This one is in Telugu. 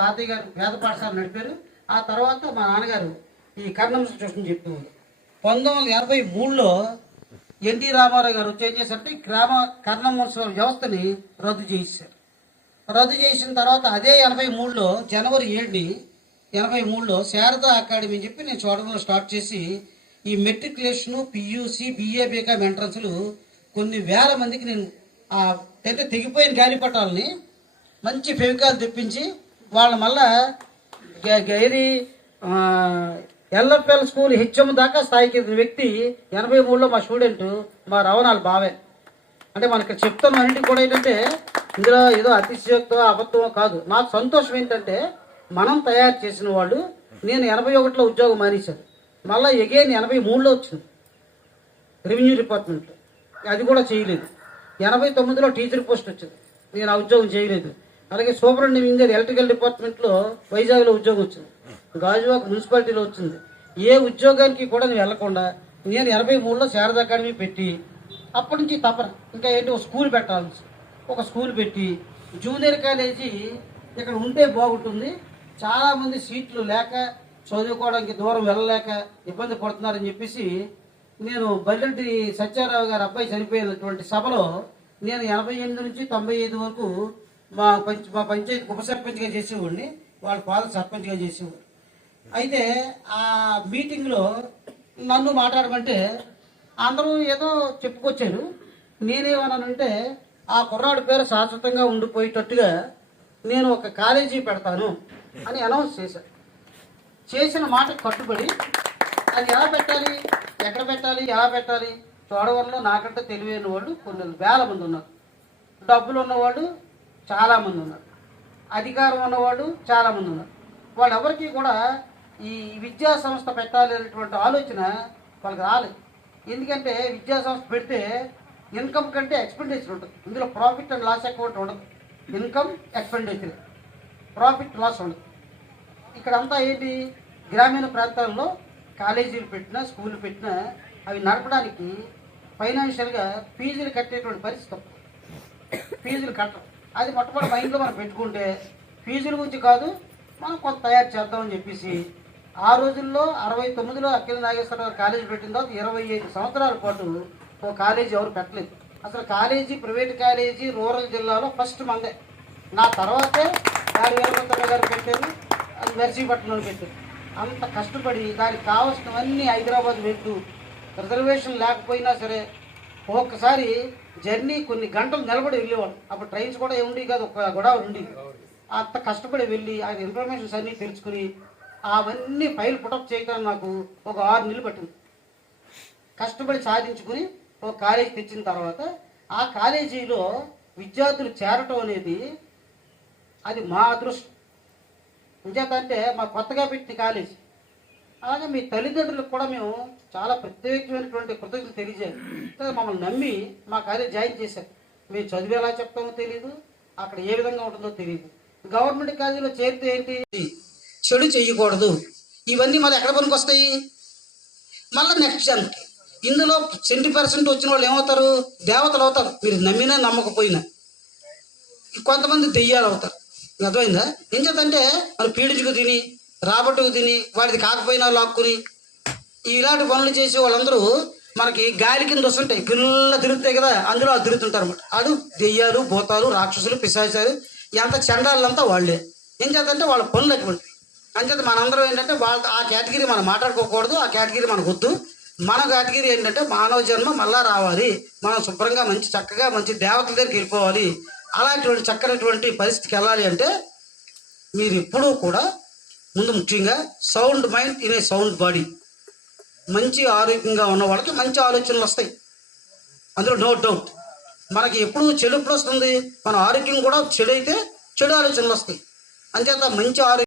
తాతయ్య గారు పేద పాఠశాల నడిపారు. ఆ తర్వాత మా నాన్నగారు ఈ కర్ణం ట్యూషన్ చెప్పేవారు. 1983లో ఎన్టీ రామారావు గారు ఏం చేశారంటే కర్ణం మున్సిపల్ వ్యవస్థని రద్దు చేశారు. రద్దు చేసిన తర్వాత అదే 83లో జనవరి 7ని 83లో శారదా అకాడమీ అని చెప్పి నేను చూడడంలో స్టార్ట్ చేసి ఈ మెట్రికులేషను, పియూసీ, బిఏ, బీకామ్ ఎంట్రన్స్లు కొన్ని వేల మందికి నేను అంటే తెగిపోయిన గాలిపటాలని మంచి ఫెవికాల్ తెప్పించి వాళ్ళ మళ్ళా ఏది ఎల్ఎఫ్ఎల్ స్కూల్ హెచ్ఎం దాకా స్థాయికి వ్యక్తి 83లో మా స్టూడెంట్ మా రవణాలు బావే. అంటే మనకి చెప్తాను అన్నింటికి కూడా ఏంటంటే ఇందులో ఏదో అతిశయోక్తో అబద్ధమో కాదు. నాకు సంతోషం ఏంటంటే మనం తయారు చేసిన వాళ్ళు. నేను 81లో ఉద్యోగం మానేశాను, మళ్ళీ ఎగైన్ 83లో వచ్చింది రెవెన్యూ డిపార్ట్మెంట్లో, అది కూడా చేయలేదు. 89లో టీచర్ పోస్ట్ వచ్చింది, నేను ఆ ఉద్యోగం చేయలేదు. అలాగే సూపరింటెండెంట్ ఇంజనీర్ ఎలక్ట్రికల్ డిపార్ట్మెంట్లో వైజాగ్లో ఉద్యోగం వచ్చింది, గాజువాక మున్సిపాలిటీలో వచ్చింది. ఏ ఉద్యోగానికి కూడా నేను వెళ్లకుండా నేను 83లో శారదా అకాడమీ పెట్టి అప్పటి నుంచి తపన ఇంకా ఏంటి ఒక స్కూల్ పెట్టాల్సి, ఒక స్కూల్ పెట్టి జూనియర్ కాలేజీ ఇక్కడ ఉంటే బాగుంటుంది, చాలామంది సీట్లు లేక చదువుకోవడానికి దూరం వెళ్ళలేక ఇబ్బంది పడుతున్నారని చెప్పేసి నేను బల్లెడ్డి సత్యారావు గారి అబ్బాయి చనిపోయినటువంటి సభలో నేను 88 నుంచి 95 వరకు మా పంచాయతీ ఉప సర్పంచ్గా చేసేవాడిని, వాళ్ళ ఫాదర్ సర్పంచ్గా చేసేవాడు. అయితే ఆ మీటింగ్లో నన్ను మాట్లాడమంటే అందరూ ఏదో చెప్పుకొచ్చారు. నేనేమన్నానంటే ఆ కుర్రాడి పేరు శాశ్వతంగా ఉండిపోయేటట్టుగా నేను ఒక కాలేజీ పెడతాను అని అనౌన్స్ చేశాను. చేసిన మాటకు కట్టుబడి అది ఎలా పెట్టాలి, ఎక్కడ పెట్టాలి, ఎలా పెట్టాలి, చూడవరంలో నాకంటే తెలివైన వాళ్ళు కొన్ని వేల మంది ఉన్నారు, డబ్బులు ఉన్నవాళ్ళు చాలామంది ఉన్నారు, అధికారం ఉన్నవాళ్ళు చాలామంది ఉన్నారు. వాళ్ళెవరికి కూడా ఈ విద్యా సంస్థ పెట్టాలి అనేటువంటి ఆలోచన వాళ్ళకి రాలేదు. ఎందుకంటే విద్యా సంస్థ పెడితే ఇన్కమ్ కంటే ఎక్స్పెండిచర్ ఉంటుంది, ఇందులో ప్రాఫిట్ అండ్ లాస్ అకౌంట్ ఉండదు. ఇన్కమ్ ఎక్స్పెండిచర్, ప్రాఫిట్ లాస్ ఉండదు. ఇక్కడంతా ఏంటి, గ్రామీణ ప్రాంతాల్లో కాలేజీలు పెట్టినా స్కూళ్ళు పెట్టినా అవి నడపడానికి ఫైనాన్షియల్గా ఫీజులు కట్టేటువంటి పరిస్థితి, ఫీజులు కట్టడం. అది మొట్టమొదటి మైండ్లో మనం పెట్టుకుంటే ఫీజుల గురించి కాదు, మనం కొంత తయారు చేద్దామని చెప్పేసి ఆ రోజుల్లో 69లో అఖిల నాగేశ్వరరావు కాలేజీ పెట్టిన తర్వాత 25 సంవత్సరాల పాటు ఒక కాలేజీ ఎవరు పెట్టలేదు. అసలు కాలేజీ, ప్రైవేట్ కాలేజీ రూరల్ జిల్లాలో ఫస్ట్ మందే. నా తర్వాతే గారి వీరభద్రరావు గారు పెట్టారు, నర్సీపట్నంలో పెట్టారు. అంత కష్టపడి దానికి కావాల్సినవన్నీ హైదరాబాద్ వెళ్తూ రిజర్వేషన్ లేకపోయినా సరే ఒక్కసారి జర్నీ కొన్ని గంటలు నిలబడి వెళ్ళేవాడు. అప్పుడు ట్రైన్స్ కూడా ఏముండేవి కాదు, ఒక గొడవ ఉండేది. అంత కష్టపడి వెళ్ళి ఆయన ఇన్ఫర్మేషన్స్ అన్నీ తెలుసుకుని అవన్నీ ఫైల్ పుటప్ చేయడానికి నాకు ఒక 6 నెలలు పట్టింది. కష్టపడి సాధించుకుని ఒక కాలేజీ తెచ్చిన తర్వాత ఆ కాలేజీలో విద్యార్థులు చేరటం అనేది అది మా అదృష్టం. నిజంటే మా కొత్తగా పెట్టిన కాలేజీ. అలాగే మీ తల్లిదండ్రులకు కూడా మేము చాలా ప్రత్యేకమైనటువంటి కృతజ్ఞతలు తెలియజేయాలి. మమ్మల్ని నమ్మి మా కాలేజీ జాయిన్ చేశారు. మేము చదువు ఎలా చెప్తామో తెలియదు, అక్కడ ఏ విధంగా ఉంటుందో తెలియదు. గవర్నమెంట్ కాలేజీలో చేరితే ఏంటి, చెడు చేయకూడదు, ఇవన్నీ మళ్ళీ ఎక్కడ పనికి వస్తాయి, మళ్ళీ నెక్స్ట్ జన్మకి. ఇందులో 20% వచ్చిన వాళ్ళు ఏమవుతారు, దేవతలు అవుతారు, మీరు నమ్మినా నమ్మకపోయినా. కొంతమంది దెయ్యాలు అవుతారు. అర్థమైందా? ఏం చేద్దంటే వాళ్ళు పీడించుకు తిని, రాబట్టుకు తిని, వాడిది కాకపోయినా లాక్కుని ఇలాంటి పనులు చేసే వాళ్ళందరూ మనకి గాలి కింద వస్తుంటాయి, పిల్ల తిరుగుతాయి కదా, అందులో వాళ్ళు తిరుగుతుంటారు అనమాట. వాళ్ళు దెయ్యాలు, భూతాలు, రాక్షసులు, పిశాచాలు, ఎంత చండాలంతా వాళ్ళే. ఏం చేద్దంటే వాళ్ళ పనులు అటువంటి. అంచేత మనందరం ఏంటంటే వాళ్ళ ఆ కేటగిరీ మనం మాట్లాడుకోకూడదు, ఆ కేటగిరీ మనకు వద్దు. మన కేటగిరీ ఏంటంటే మానవ జన్మ మళ్ళా రావాలి, మనం శుభ్రంగా మంచి చక్కగా మంచి దేవతల దగ్గరికి వెళ్ళిపోవాలి. అలాంటి చక్కనటువంటి పరిస్థితికి వెళ్ళాలి అంటే మీరు ఎప్పుడూ కూడా ముందు ముఖ్యంగా sound mind in a sound body, మంచి ఆరోగ్యంగా ఉన్న వాళ్ళకి మంచి ఆలోచనలు వస్తాయి, అందులో నో డౌట్. మనకి ఎప్పుడు చెడు ఎప్పుడు వస్తుంది, మన ఆరోగ్యం కూడా చెడు అయితే చెడు ఆలోచనలు వస్తాయి. అంచేత మంచి ఆరోగ్యం